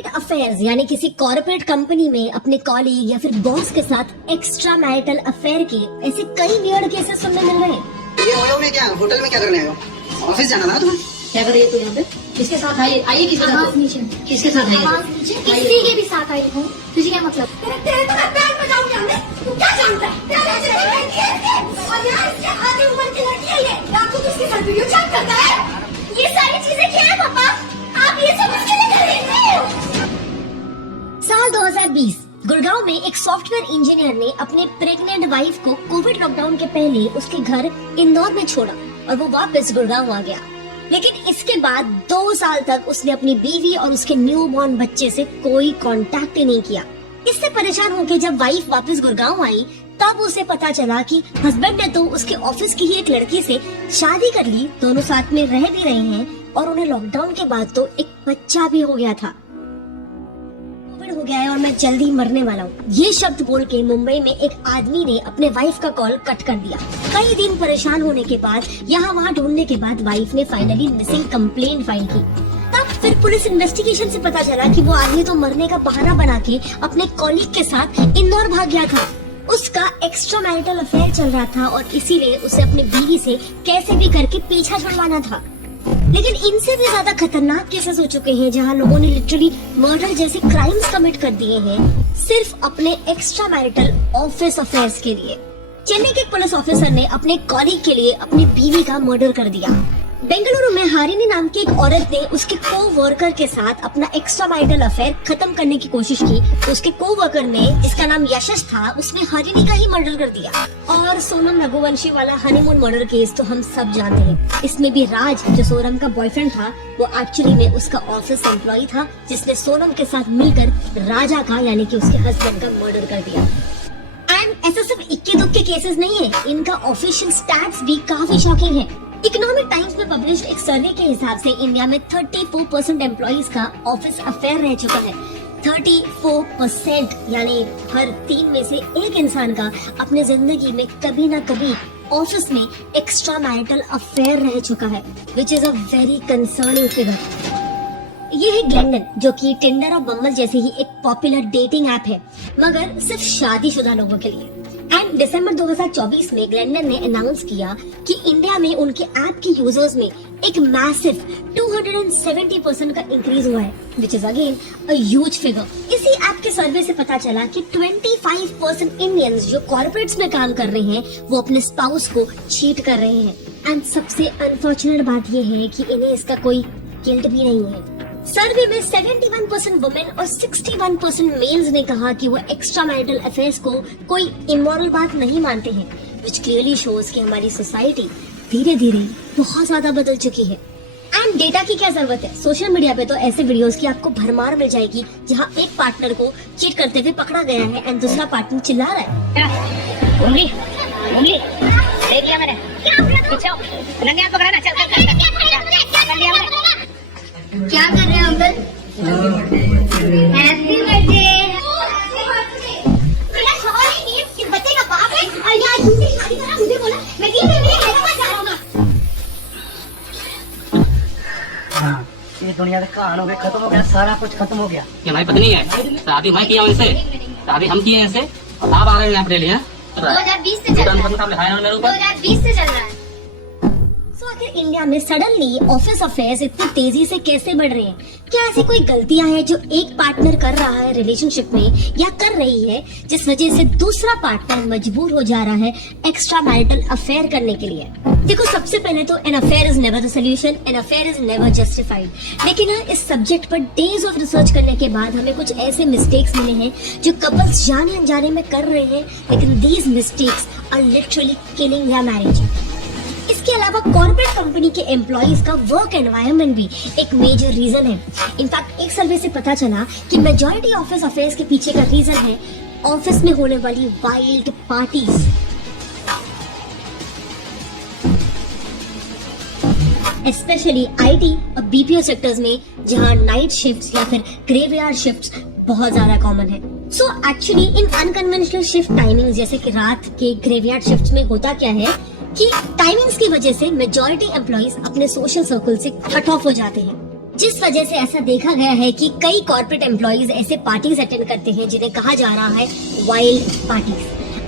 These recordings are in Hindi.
कॉर्पोरेट अफेयर्स यानी किसी कॉर्पोरेट कंपनी में अपने कॉलीग या फिर बॉस के साथ एक्स्ट्रा मैरिटल अफेयर के ऐसे कई वियर्ड केसेस सुनने मिल रहे हैं। ये ओयो में क्या होटल में क्या करने आए हो? ऑफिस जाना था तुम्हें? क्या कर रही है तू यहाँ पे? किसके साथ आई? आइए किसके साथ? किसके साथ आई? किसी के भी साथ आई हूँ, तुझे क्या मतलब? तेरे तो मैं पैर बजाऊंगी हमने, तू क्या जानता है? और यहाँ इससे आधी उम्र की लड़की है ये, रात को किसके साथ वीडियो चैट करता है? ये सारी चीजें क्या है पापा? आप ये सब उसके लिए कर रहे हो? साल 2020 गुड़गांव में एक सॉफ्टवेयर इंजीनियर ने अपने प्रेग्नेंट वाइफ को कोविड लॉकडाउन के पहले उसके घर इंदौर में छोड़ा और वो वापस गुड़गांव आ गया। लेकिन इसके बाद 2 साल तक उसने अपनी बीवी और उसके न्यू बॉर्न बच्चे से कोई कांटेक्ट ही नहीं किया। इससे परेशान होकर जब वाइफ वापस गुड़गांव आई तब उसे पता चला कि हस्बैंड ने तो उसके ऑफिस की ही एक लड़की से शादी कर ली, दोनों साथ में रह भी रहे हैं और उन्हें लॉकडाउन के बाद तो एक बच्चा भी हो गया था। कोविड हो गया है और मैं जल्दी मरने वाला हूँ, ये शब्द बोल के मुंबई में एक आदमी ने अपने वाइफ का कॉल कट कर दिया। कई दिन परेशान होने के बाद यहाँ वहाँ ढूंढने के बाद वाइफ ने फाइनली मिसिंग कंप्लेंट फाइल की। तब फिर पुलिस इन्वेस्टिगेशन से पता चला कि वो आदमी तो मरने का बहाना बना के अपने कॉलीग के साथ इंदौर भाग गया था। उसका एक्स्ट्रा मैरिटल अफेयर चल रहा था और इसीलिए उसे अपनी बीवी से कैसे भी करके पीछा छुड़वाना था। लेकिन इनसे भी ज्यादा खतरनाक केसेस हो चुके हैं जहां लोगों ने लिटरली मर्डर जैसे क्राइम्स कमिट कर दिए हैं सिर्फ अपने एक्स्ट्रा मैरिटल ऑफिस अफेयर्स के लिए। चेन्नई के एक पुलिस ऑफिसर ने अपने कॉलीग के लिए अपनी बीवी का मर्डर कर दिया। बेंगलुरु में हारिनी नाम की एक औरत ने उसके को वर्कर के साथ अपना एक्स्ट्रा मैरिटल अफेयर खत्म करने की कोशिश की तो उसके को वर्कर ने, जिसका नाम यशस था, उसने हारिनी का ही मर्डर कर दिया। और सोनम रघुवंशी वाला हनीमून मर्डर केस तो हम सब जानते हैं। इसमें भी राज, जो सोनम का बॉयफ्रेंड था, वो एक्चुअली में उसका ऑफिस एम्प्लॉय था जिसने सोनम के साथ मिलकर राजा का यानी कि उसके हस्बैंड का मर्डर कर दिया। एंड ऐसा सिर्फ इक्के दुक्के केसेस नहीं है, इनका ऑफिशियल स्टैट्स भी काफी शॉकिंग है। इकोनॉमिक टाइम्स में पब्लिश्ड एक सर्वे के हिसाब से इंडिया में 34% एम्प्लॉइज का ऑफिस अफेयर रह चुका है। 34% यानी हर 3 में से 1 इंसान का अपने जिंदगी में कभी ना कभी ऑफिस में एक्स्ट्रा मैरिटल अफेयर रह चुका है, which is a very concerning figure. ये है ग्लेंडन, जो कि टिंडर और बम्बल जैसे ही एक पॉपुलर डेटिंग ऐप है, मगर सिर्फ शादीशुदा लोगों के लिए। एंड दिसंबर 2024 में ग्लेंडन ने अनाउंस किया कि इंडिया में उनके ऐप के यूजर्स में एक मैसिव 270% का इंक्रीज हुआ है, which is again a huge figure. इसी ऐप के सर्वे से पता चला कि 25% इंडियंस जो कॉर्पोरेट्स में काम कर रहे हैं वो अपने स्पाउस को चीट कर रहे हैं। एंड सबसे अनफॉर्चुनेट बात ये है कि इन्हें इसका कोई गिल्ट भी नहीं है। सर्वे में 71% वुमेन और 61% मेल्स ने कहा कि वो एक्स्ट्रा मैरिटल अफेयर्स को कोई इमोरल बात नहीं मानते हैं, विच क्लियरली शोज कि हमारी सोसाइटी धीरे धीरे बहुत ज्यादा बदल चुकी है। एंड डेटा की क्या जरूरत है, सोशल मीडिया पे तो ऐसे वीडियोस की आपको भरमार मिल जाएगी जहां एक पार्टनर को चीट करते हुए पकड़ा गया है एंड दूसरा पार्टनर चिल्ला रहा है। उंगली उंगली देख लिया मैंने। नंगे हाथ पकड़ा ना, चल कर लिया मैंने। क्या कर रहे हैं अंकल? Happy birthday. मेरा सवाल ही नहीं है कि बच्चे का बाप है और यार दूसरी शादी करा, मुझे बोला मैं 3 महीने हैदराबाद जा रहा हूँ ना। ये दुनिया का कहानी हो गया, खत्म हो गया, सारा कुछ खत्म हो गया। ये हमारी पत्नी है, शादी मैं किया उनसे, शादी हम किए हैं इनसे, और आप आ रहे हैं यहाँ पे ले लिया। 2020 से चल रहा है। 2020 से चल रहा है। तो आखिर इंडिया में सडनली ऑफिस अफेयर्स इतनी तेजी से कैसे बढ़ रहे हैं? क्या ऐसी कोई गलतियां हैं जो एक पार्टनर कर रहा है रिलेशनशिप में या कर रही है जिस वजह से दूसरा पार्टनर मजबूर हो जा रहा है एक्स्ट्रा मैरिटल अफेयर करने के लिए? देखो, सबसे पहले तो an affair is never the solution, an affair is never justified. लेकिन इस सब्जेक्ट पर डेज ऑफ रिसर्च करने के बाद हमें कुछ ऐसे मिस्टेक्स मिले हैं जो कपल्स जाने अनजाने में कर रहे हैं, लेकिन these mistakes are literally killing their marriage. इसके अलावा कॉर्पोरेट कंपनी के एम्प्लॉइज का वर्क एनवायरनमेंट भी एक मेजर रीजन है। इनफैक्ट एक सर्वे से पता चला कि मेजॉरिटी ऑफिस अफेयर्स के पीछे का रीजन है ऑफिस में होने वाली वाइल्ड पार्टीज। स्पेशली आईटी और बीपीओ सेक्टर्स में जहां नाइट शिफ्ट्स या फिर ग्रेवयार्ड शिफ्ट्स बहुत ज्यादा कॉमन है। So actually in unconventional shift timings जैसे कि रात के ग्रेवयार्ड शिफ्ट्स में होता क्या है कि टाइमिंग्स की वजह से मेजॉरिटी एम्प्लॉइज अपने सोशल सर्कल से कट ऑफ हो जाते हैं। जिस वजह से ऐसा देखा गया है कि कई कॉर्पोरेट एम्प्लॉइज ऐसे पार्टीज अटेंड करते हैं जिन्हें कहा जा रहा है वाइल्ड पार्टीज।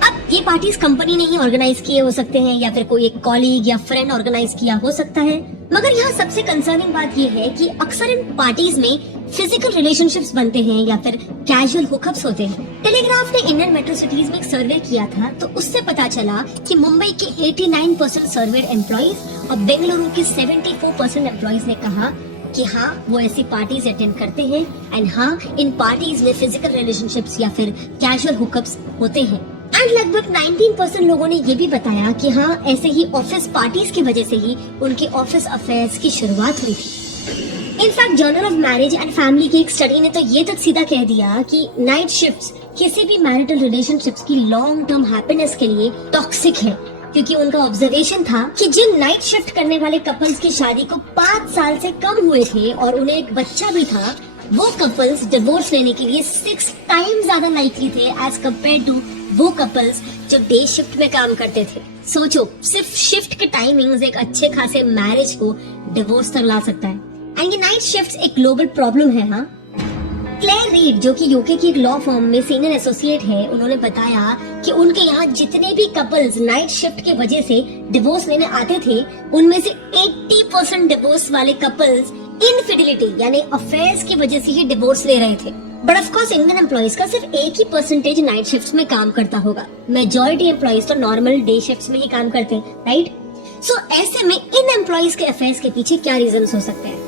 अब ये पार्टीज कंपनी ने ही ऑर्गेनाइज किए हो सकते हैं या फिर कोई एक कॉलीग या फ्रेंड ऑर्गेनाइज किया हो सकता है, मगर यहाँ सबसे कंसर्निंग बात ये है कि अक्सर इन पार्टीज में फिजिकल रिलेशनशिप्स बनते हैं या फिर कैजुअल हुकअप्स होते हैं। टेलीग्राफ ने इंडियन मेट्रो सिटीज में एक सर्वे किया था तो उससे पता चला कि मुंबई के 89% सर्वेड एम्प्लॉइज और बेंगलुरु के 74% एम्प्लॉइज ने कहा कि हाँ वो ऐसी पार्टीज अटेंड करते हैं एंड हाँ इन पार्टीज में फिजिकल रिलेशनशिप्स या फिर कैजुअल हुकअप्स होते हैं। एंड लगभग 19% लोगों ने ये भी बताया कि हाँ ऐसे ही ऑफिस पार्टीज की वजह से ही उनके ऑफिस अफेयर्स की शुरुआत हुई थी। In fact journal of marriage and family की एक स्टडी ने तो ये तक सीधा कह दिया कि नाइट शिफ्ट्स किसी भी मैरिटल रिलेशनशिप्स की लॉन्ग टर्म हैप्पीनेस के लिए टॉक्सिक है, क्योंकि उनका ऑब्जर्वेशन था कि जिन नाइट शिफ्ट करने वाले कपल्स की शादी को 5 साल से कम हुए थे और उन्हें एक बच्चा भी था, वो कपल्स डिवोर्स लेने के लिए 6 टाइम ज्यादा लाइकली थे एज कम्पेयर टू वो कपल्स जो डे शिफ्ट में काम करते थे। सोचो, सिर्फ शिफ्ट के टाइमिंग्स एक अच्छे खासे मैरिज को डिवोर्स तक ला सकता है। एंड ये नाइट शिफ्ट्स एक ग्लोबल प्रॉब्लम है। हाँ, क्लेयर रीड जो कि यूके की एक लॉ फर्म में सीनियर एसोसिएट है, उन्होंने बताया कि उनके यहाँ जितने भी कपल्स नाइट शिफ्ट की वजह से डिवोर्स लेने आते थे, उनमें से 80% डिवोर्स वाले कपल्स इनफिडिलिटी यानी अफेयर्स की वजह से ही डिवोर्स ले रहे थे। But of course Indian employees का सिर्फ एक ही परसेंटेज नाइट शिफ्ट्स में काम करता होगा, मेजॉरिटी एम्प्लॉइज तो नॉर्मल डे शिफ्ट्स में ही काम करते हैं, राइट? सो ऐसे में इन एम्प्लॉइज के अफेयर्स के पीछे क्या रीजंस हो सकते हैं?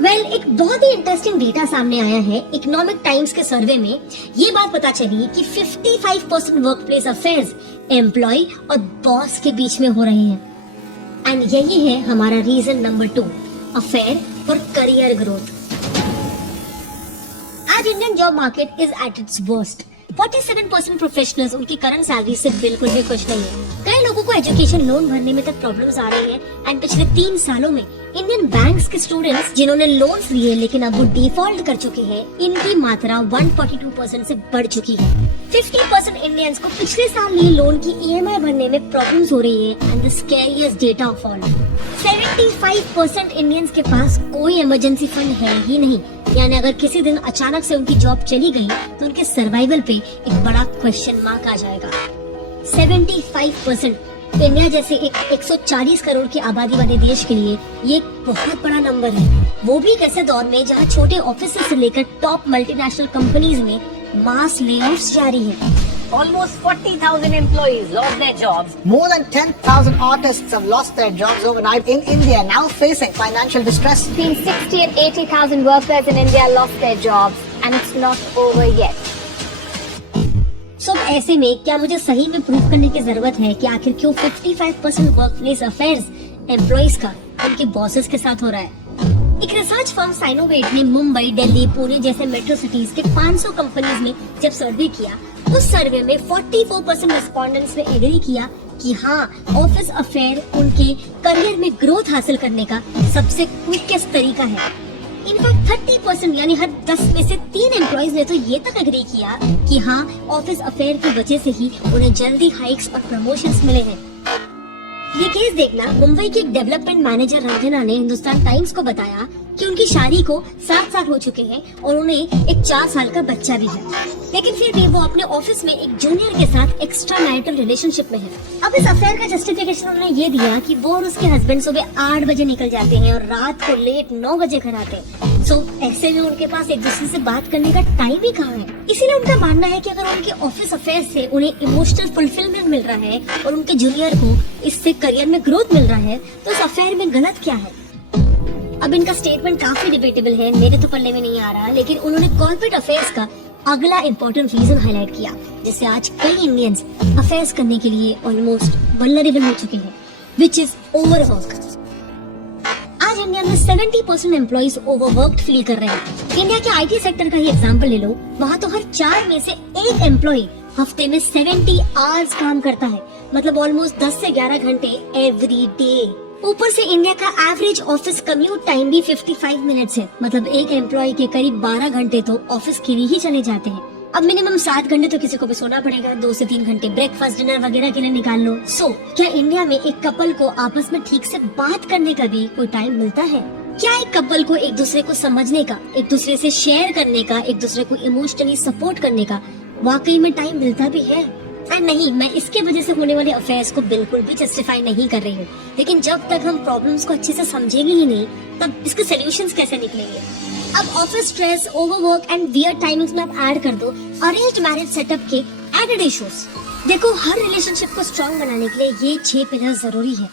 वेल, एक बहुत ही इंटरेस्टिंग डेटा सामने आया है। इकोनॉमिक टाइम्स के सर्वे में ये बात पता चली कि 55% वर्कप्लेस अफेयर्स एम्प्लॉय और बॉस के बीच में हो रहे हैं। एंड यही है हमारा रीजन नंबर 2, अफेयर और करियर ग्रोथ। आज Indian job market is at its worst. 47% professionals उनकी करंट सैलरी से बिल्कुल भी खुश नहीं है। कई लोगों को एजुकेशन लोन भरने में तक प्रॉब्लम्स आ रही हैं एंड पिछले 3 सालों में इंडियन बैंक्स के स्टूडेंट्स जिन्होंने लोन्स लिए लेकिन अब वो डिफॉल्ट कर चुके हैं, इनकी मात्रा 142% से बढ़ चुकी है। 50% इंडियंस को पिछले साल लिए लोन की EMI भरने में प्रॉब्लम्स हो रही है and the scariest data of all, 75% Indians के पास कोई इमरजेंसी फंड है ही नहीं। यानी अगर किसी दिन अचानक से उनकी जॉब चली गई तो उनके सर्वाइवल पे एक बड़ा क्वेश्चन मार्क आ जाएगा। 75% इंडिया जैसे एक 140 करोड़ की आबादी वाले देश के लिए ये एक बहुत बड़ा नंबर है, वो भी एक ऐसे दौर में जहाँ छोटे ऑफिस से लेकर टॉप मल्टीनेशनल कंपनीज में मास लेऑफ्स जारी है। Almost 40,000 employees lost their jobs. More than 10,000 artists have lost their jobs overnight in India, now facing financial distress. Between 60 and 80,000 workers in India lost their jobs, and it's not over yet. So, ऐसे में क्या मुझे सही में प्रूव करने की जरूरत है कि आखिर क्यों 55% वर्कप्लेस अफेयर्स एम्प्लॉइज का उनके बॉसेस के साथ हो रहा है? एक रिसर्च फर्म साइनोवेट ने मुंबई, दिल्ली, पुणे जैसे मेट्रो सिटीज के 500 कंपनीज में जब सर्वे किया, उस सर्वे में 44% रेस्पोंडेंट्स ने एग्री किया कि हाँ ऑफिस अफेयर उनके करियर में ग्रोथ हासिल करने का सबसे क्विकेस्ट तरीका है। इनफैक्ट 30% यानी हर 10 में से 3 एम्प्लॉइज ने तो ये तक एग्री किया कि हाँ ऑफिस अफेयर की वजह से ही उन्हें जल्दी हाइक्स और प्रमोशंस मिले हैं। ये केस देखना, मुंबई की एक डेवलपमेंट मैनेजर रंजना ने हिंदुस्तान टाइम्स को बताया कि उनकी शादी को 7 साल हो चुके हैं और उन्हें एक 4 साल का बच्चा भी है, लेकिन फिर भी वो अपने ऑफिस में एक जूनियर के साथ एक्स्ट्रा मैरिटल रिलेशनशिप में है। अब इस अफेयर का जस्टिफिकेशन उन्होंने ये दिया कि वो और उसके हस्बैंड सुबह 8 बजे निकल जाते हैं और रात को लेट 9 बजे घर आते हैं। सो ऐसे में उनके पास एक दूसरे से बात करने का टाइम ही कहाँ है। इसीलिए उनका मानना है कि अगर उनके ऑफिस अफेयर से उन्हें इमोशनल फुलफिलमेंट मिल रहा है और उनके जूनियर को इससे करियर में ग्रोथ मिल रहा है, तो उस अफेयर में गलत क्या है? अब इनका स्टेटमेंट काफी डिबेटेबल है, मेरे तो पल्ले में नहीं आ रहा, लेकिन उन्होंने कॉर्पोरेट अफेयर्स का अगला इम्पोर्टेंट रीजन हाईलाइट किया, जिससे आज कई इंडियंस अफेयर्स करने के लिए ऑलमोस्ट वल्नरेबल हो चुके हैं, विच इज ओवरवर्क। आज इंडिया में 70% एम्प्लॉइज ओवरवर्क्ड फील कर रहे हैं। इंडिया के IT सेक्टर का ही एग्जांपल ले लो, वहाँ तो हर 4 में से 1 एम्प्लॉय हफ्ते में 70 आवर्स काम करता है, मतलब ऑलमोस्ट 10 से 11 घंटे एवरी डे। ऊपर से इंडिया का एवरेज ऑफिस कम्यूट टाइम भी 55 मिनट्स है, मतलब एक एम्प्लॉय के करीब 12 घंटे तो ऑफिस के लिए ही चले जाते हैं। अब मिनिमम 7 घंटे तो किसी को भी सोना पड़ेगा, 2 से 3 घंटे ब्रेकफास्ट डिनर वगैरह के लिए निकाल लो। सो क्या इंडिया में एक कपल को आपस में ठीक से बात करने का भी कोई टाइम मिलता है? क्या एक कपल को एक दूसरे को समझने का, एक दूसरे से शेयर करने का, एक दूसरे को इमोशनली सपोर्ट करने का वाकई में टाइम मिलता भी है? एंड नहीं, मैं इसके वजह से होने वाले अफेयर्स को बिल्कुल भी जस्टिफाई नहीं कर रही हूँ, लेकिन जब तक हम प्रॉब्लम्स को अच्छे से समझेंगे ही नहीं, तब इसके सॉल्यूशंस कैसे निकलेंगे? अब office stress, overwork and weird timings में आप ऐड कर दो अरेंज्ड मैरिज सेटअप के एडेड इश्यूज। देखो, हर रिलेशनशिप को स्ट्रॉन्ग बनाने के लिए ये 6 पिलर्स जरूरी है।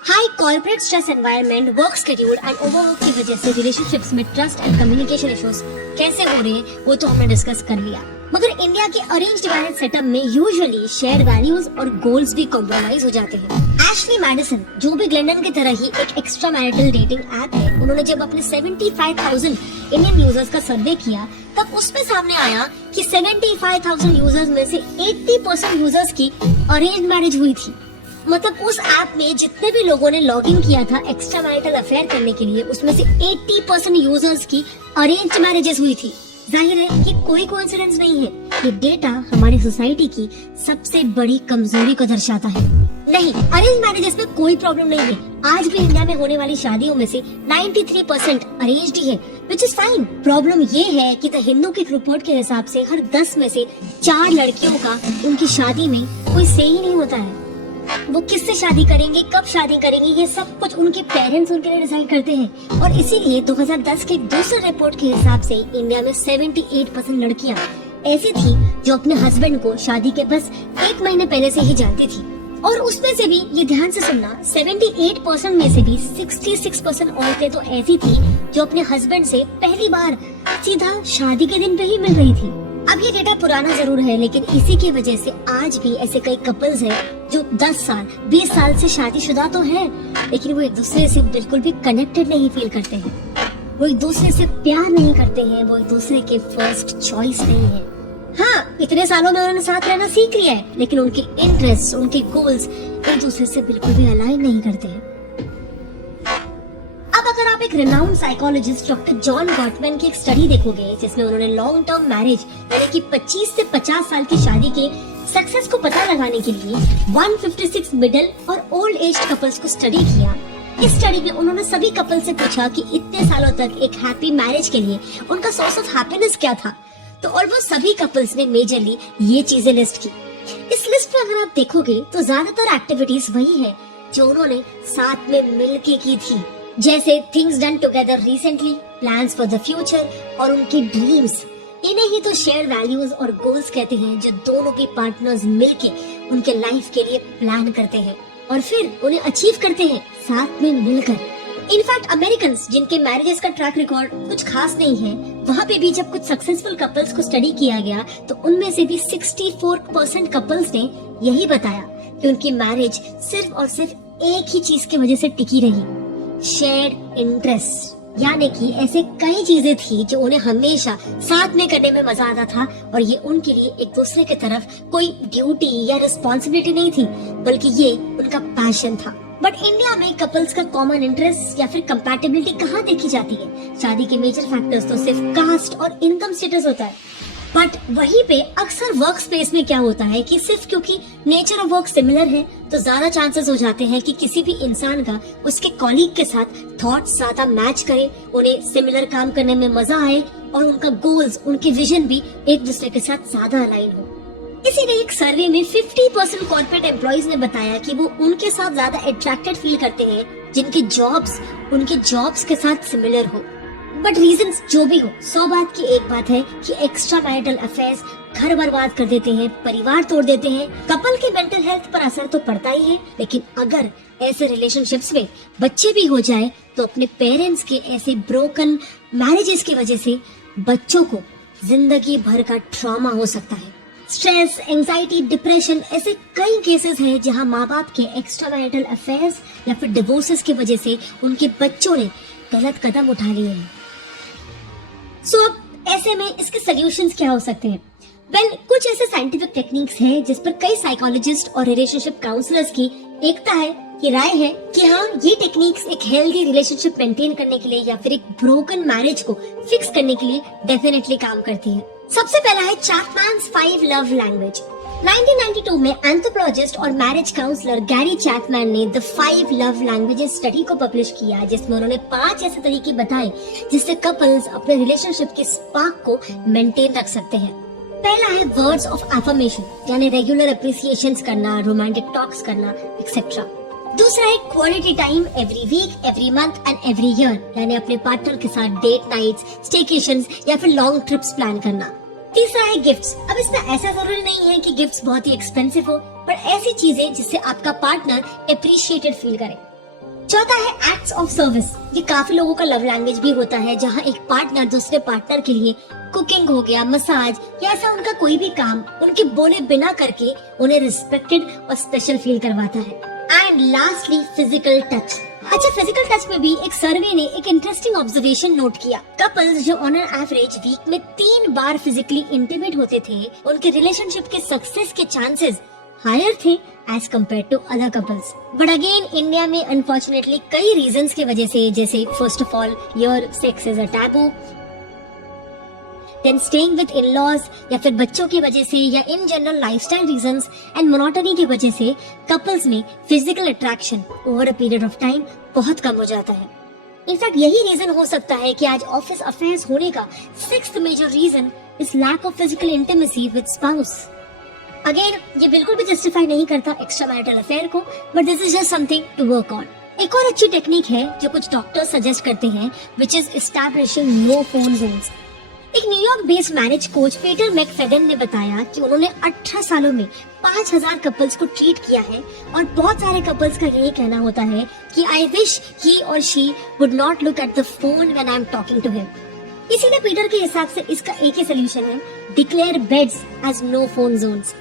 High corporate stress environment, work schedule and overwork की वजह से रिलेशनशिप्स में ट्रस्ट एंड कम्युनिकेशन इश्यूज कैसे हो रहे हैं वो तो हमने डिस्कस कर लिया। मगर इंडिया के अरेंज्ड मैरिज सेटअप में यूजुअली शेयर वैल्यूज और गोल्स भी कॉम्प्रोमाइज हो जाते हैं। एशली मैडिसन, जो भी ग्लेंडन की तरह ही एक एक्स्ट्रा मैरिटल डेटिंग ऐप है, उन्होंने जब अपने 75,000 इंडियन यूजर्स का सर्वे किया, तब उसमें सामने आया कि 75,000 यूजर्स में से 80% यूजर्स की अरेंज्ड मैरिज हुई थी। मतलब उस ऐप में जितने भी लोगों ने लॉग इन किया था एक्स्ट्रा मैरिटल अफेयर करने के लिए, उसमें से 80% यूजर्स की अरेंज्ड मैरिजेस हुई थी। जाहिर है कि कोई कोइंसिडेंस नहीं है, ये डेटा हमारी सोसाइटी की सबसे बड़ी कमजोरी को दर्शाता है। नहीं, अरेंज मैरिजेस में कोई प्रॉब्लम नहीं है। आज भी इंडिया में होने वाली शादियों में से 93% अरेंज्ड ही है, विच इज फाइन। प्रॉब्लम ये है कि द हिंदू की रिपोर्ट के हिसाब से हर 10 में से 4 लड़कियों का उनकी शादी में कोई से ही नहीं होता है। वो किससे शादी करेंगे, कब शादी करेंगे, ये सब कुछ उनके पेरेंट्स उनके लिए डिसाइड करते हैं। और इसीलिए 2010 के दूसरे रिपोर्ट के हिसाब से इंडिया में 78% लड़कियां ऐसी थी जो अपने हस्बैंड को शादी के बस 1 महीने पहले से ही जानती थी। और उसमें से भी, ये ध्यान से सुनना, 78% में से भी 66% औरतें तो ऐसी थी जो अपने हस्बैंड से पहली बार सीधा शादी के दिन पे ही मिल रही थी। अब ये डेटा पुराना जरूर है, लेकिन इसी की वजह से आज भी ऐसे कई कपल्स हैं जो 10 साल 20 साल से शादीशुदा तो हैं, लेकिन वो एक दूसरे से बिल्कुल भी कनेक्टेड नहीं फील करते हैं। वो एक दूसरे से प्यार नहीं करते हैं, वो एक दूसरे के फर्स्ट चॉइस नहीं है। हाँ, इतने सालों में उन्होंने साथ रहना सीख लिया है, लेकिन उनके इंटरेस्ट, उनके गोल्स एक दूसरे से बिल्कुल भी अलाइन नहीं करते हैं। अब अगर आप एक renowned psychologist doctor John Gottmann की एक स्टडी देखोगे, जिसमें उन्होंने लॉन्ग टर्म मैरिज यानी कि 25 से 50 साल की शादी के सक्सेस को पता लगाने के लिए 156 मिडिल और ओल्ड एज कपल्स को स्टडी किया। इस स्टडी में उन्होंने सभी कपल से पूछा कि इतने सालों तक एक हैप्पी मैरिज के लिए उनका सोर्स ऑफ हैप्पीनेस क्या था, तो ऑलमोस्ट सभी कपल्स ने मेजरली ये चीजें लिस्ट की। इस लिस्ट में अगर आप देखोगे तो ज्यादातर एक्टिविटीज वही है जो उन्होंने साथ में मिलके की थी, जैसे things done together recently, plans for the future और उनके ड्रीम्स। इन्हें ही तो शेयर वैल्यूज और गोल्स कहते हैं, जो दोनों के पार्टनर्स मिलके उनके लाइफ के लिए प्लान करते हैं और फिर उन्हें अचीव करते हैं साथ में मिलकर। इनफैक्ट अमेरिकन्स, जिनके मैरिजेस का ट्रैक रिकॉर्ड कुछ खास नहीं है, वहाँ पे भी जब कुछ सक्सेसफुल कपल्स को स्टडी किया गया तो उनमें से भी 64% कपल्स ने यही बताया कि उनकी मैरिज सिर्फ और सिर्फ एक ही चीज की वजह से टिकी रही, शेयर्ड इंटरेस्ट। यानी कि ऐसे कई चीजें थी जो उन्हें हमेशा साथ में करने में मजा आता था, और ये उनके लिए एक दूसरे की तरफ कोई ड्यूटी या रिस्पॉन्सिबिलिटी नहीं थी, बल्कि ये उनका पैशन था। बट इंडिया में कपल्स का कॉमन इंटरेस्ट या फिर कंपैटिबिलिटी कहाँ देखी जाती है? शादी के मेजर फैक्टर्स तो सिर्फ कास्ट और इनकम स्टेटस होता है, बट वहीं पे अक्सर वर्क स्पेस में क्या होता है कि सिर्फ क्योंकि नेचर ऑफ वर्क सिमिलर है तो ज्यादा चांसेस हो जाते हैं कि किसी भी इंसान का उसके कॉलीग के साथ थॉट्स ज्यादा मैच करे, उन्हें सिमिलर काम करने में मजा आए और उनका गोल्स, उनके विजन भी एक दूसरे के साथ ज्यादा अलाइन हो। इसीलिए एक सर्वे में 50% कॉर्पोरेट एम्प्लॉइज ने बताया कि वो उनके साथ ज्यादा अट्रैक्टेड फील करते हैं जिनके जॉब्स उनके जॉब्स के साथ सिमिलर हो। बट रीजंस जो भी हो, 100 बात की एक बात है कि एक्स्ट्रा मैरिटल अफेयर्स घर बर्बाद कर देते हैं, परिवार तोड़ देते हैं, कपल के मेंटल हेल्थ पर असर तो पड़ता ही है, लेकिन अगर ऐसे रिलेशनशिप्स में बच्चे भी हो जाए तो अपने पेरेंट्स के ऐसे ब्रोकन मैरिजेस की वजह से बच्चों को जिंदगी भर का ट्रॉमा हो सकता है। स्ट्रेस, एंजाइटी, डिप्रेशन, ऐसे कई केसेस हैं जहां माँ बाप के एक्स्ट्रा मैरिटल अफेयर्स या फिर डिवोर्सेस की वजह से उनके बच्चों ने गलत कदम उठा लिए हैं। सो अब ऐसे में इसके सॉल्यूशंस क्या हो सकते हैं? वेल, कुछ ऐसे साइंटिफिक टेक्निक्स हैं जिस पर कई साइकोलॉजिस्ट और रिलेशनशिप काउंसलर्स की एकता है कि राय है कि हाँ, ये टेक्निक्स एक हेल्दी रिलेशनशिप मेंटेन करने के लिए या फिर एक ब्रोकन मैरिज को फिक्स करने के लिए डेफिनेटली काम करती है। सबसे पहला है चैपमैन्स 5 लव लैंग्वेज। 1992 में एंथ्रोपोलॉजिस्ट और मैरिज काउंसलर गैरी चैपमैन ने द 5 लव लैंग्वेजेस स्टडी को पब्लिश किया, जिसमें उन्होंने 5 ऐसे तरीके बताए जिससे कपल्स अपने रिलेशनशिप के स्पार्क को मेंटेन रख सकते हैं। पहला है वर्ड्स ऑफ एफर्मेशन, यानी रेगुलर अप्रिसिएशंस करना, रोमांटिक टॉक्स करना एक्सेट्रा। दूसरा है quality time every week, every month and every year, यानी अपने पार्टनर के साथ डेट नाइट्स, स्टेकेशंस या फिर लॉन्ग ट्रिप्स प्लान करना। तीसरा है गिफ्ट्स। अब इसमें ऐसा जरूरी नहीं है कि गिफ्ट्स बहुत ही एक्सपेंसिव हो, पर ऐसी चीजें जिससे आपका पार्टनर अप्रिशिएटेड फील करे। चौथा है एक्ट्स ऑफ सर्विस। ये काफी लोगों का लव लैंग्वेज भी होता है, जहाँ एक पार्टनर दूसरे पार्टनर के लिए कुकिंग हो गया, मसाज या ऐसा उनका कोई भी काम उनके बोले बिना करके उन्हें रिस्पेक्टेड और स्पेशल फील करवाता है। And lastly physical touch. अच्छा, फिजिकल टच में भी एक सर्वे ने एक इंटरेस्टिंग ऑब्जर्वेशन नोट किया। कपल्स जो ऑन एन एवरेज वीक में 3 बार फिजिकली इंटीमेट होते थे, उनके रिलेशनशिप के सक्सेस के चांसेस हायर थे as compare to other couples. But again India में अनफॉर्चुनेटली कई रीजंस की वजह से, जैसे first of all your sex is a taboo, then staying with in-laws, या फिर बच्चों की वजह से, या in general lifestyle reasons and monotony की वजह से कपल्स में physical attraction over a period of time बहुत कम हो जाता है। इनफैक्ट यही रीजन हो सकता है कि आज ऑफिस अफेयर्स होने का 6th major reason is lack of physical intimacy with spouse. Again ये बिल्कुल भी जस्टिफाई नहीं करता एक्स्ट्रा मैरिटल अफेयर को, but this is just something to work on. एक और अच्छी टेक्निक है जो कुछ डॉक्टर्स सजेस्ट करते हैं, which is establishing no phone zones. एक New York based marriage coach Peter McFadden ने बताया कि उन्होंने 18 सालों में 5000 कपल्स को ट्रीट किया है, और बहुत सारे कपल्स का यही कहना होता है कि आई विश ही और she would not look at the phone when I am talking to him. इसीलिए पीटर के हिसाब से इसका एक ही सोल्यूशन है, declare beds as no phone zones,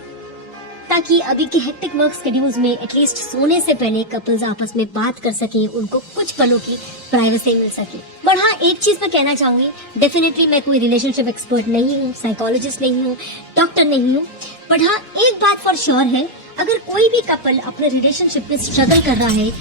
ताकि अभी के हेक्टिक वर्क शेड्यूल्स में एटलीस्ट सोने से पहले कपल्स आपस में बात कर सके, उनको कुछ पलों की प्राइवेसी मिल सके। पर हाँ, एक चीज मैं कहना चाहूंगी, डेफिनेटली मैं कोई रिलेशनशिप एक्सपर्ट नहीं हूँ, साइकोलॉजिस्ट नहीं हूँ, डॉक्टर नहीं हूँ, बट हाँ एक बात फॉर श्योर है, अगर कोई भी कपल अपने रिलेशनशिप में स्ट्रगल कर रहा है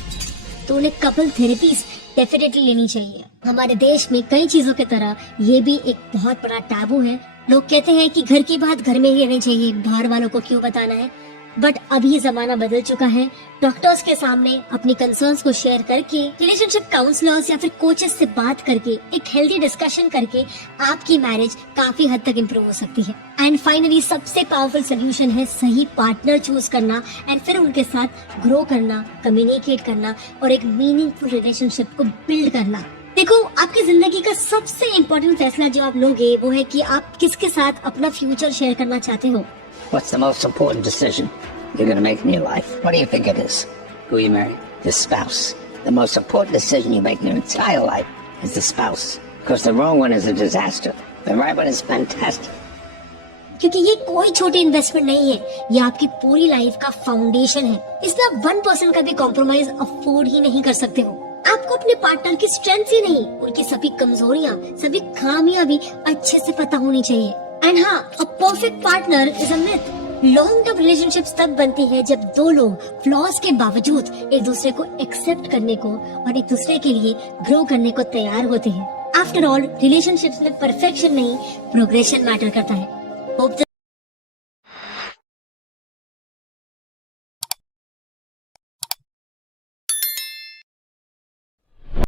तो उन्हें कपल थेरेपीज डेफिनेटली लेनी चाहिए। हमारे देश में कई चीजों की तरह ये भी एक बहुत बड़ा टैबू है। लोग कहते हैं कि घर की बात घर में ही रहनी चाहिए, बाहर वालों को क्यों बताना है। बट अभी जमाना बदल चुका है, डॉक्टर्स के सामने अपनी कंसर्न्स को शेयर करके, रिलेशनशिप काउंसलर्स या फिर कोचेस से बात करके, एक हेल्दी डिस्कशन करके आपकी मैरिज काफी हद तक इम्प्रूव हो सकती है। एंड फाइनली सबसे पावरफुल सोल्यूशन है सही पार्टनर चूज करना, एंड फिर उनके साथ ग्रो करना, कम्युनिकेट करना और एक मीनिंगफुल रिलेशनशिप को बिल्ड करना। देखो, आपकी जिंदगी का सबसे इम्पोर्टेंट फैसला जो आप लोगे वो है कि आप किसके साथ अपना फ्यूचर शेयर करना चाहते हो। What's the most important decision you're going to make in your life? What do you think it is? Who you marry? The spouse. The most important decision you make in your entire life is the spouse. Because the wrong one is a disaster. The right one is fantastic. क्योंकि ये कोई छोटी इन्वेस्टमेंट नहीं है, ये आपकी पूरी लाइफ का फाउंडेशन है। इसमें आप 1% का भी कॉम्प्रोमाइज अफोर्ड ही नहीं कर सकते हो। आपको अपने पार्टनर की स्ट्रेंथ ही नहीं, उनकी सभी कमजोरियां, सभी खामियां भी अच्छे से पता होनी चाहिए। एंड हाँ, a perfect partner is a myth. Long term relationships तब बनती है जब दो लोग फ्लॉज के बावजूद एक दूसरे को एक्सेप्ट करने को और एक दूसरे के लिए ग्रो करने को तैयार होते हैं। आफ्टर ऑल, रिलेशनशिप्स में परफेक्शन नहीं, प्रोग्रेशन मैटर करता है। होप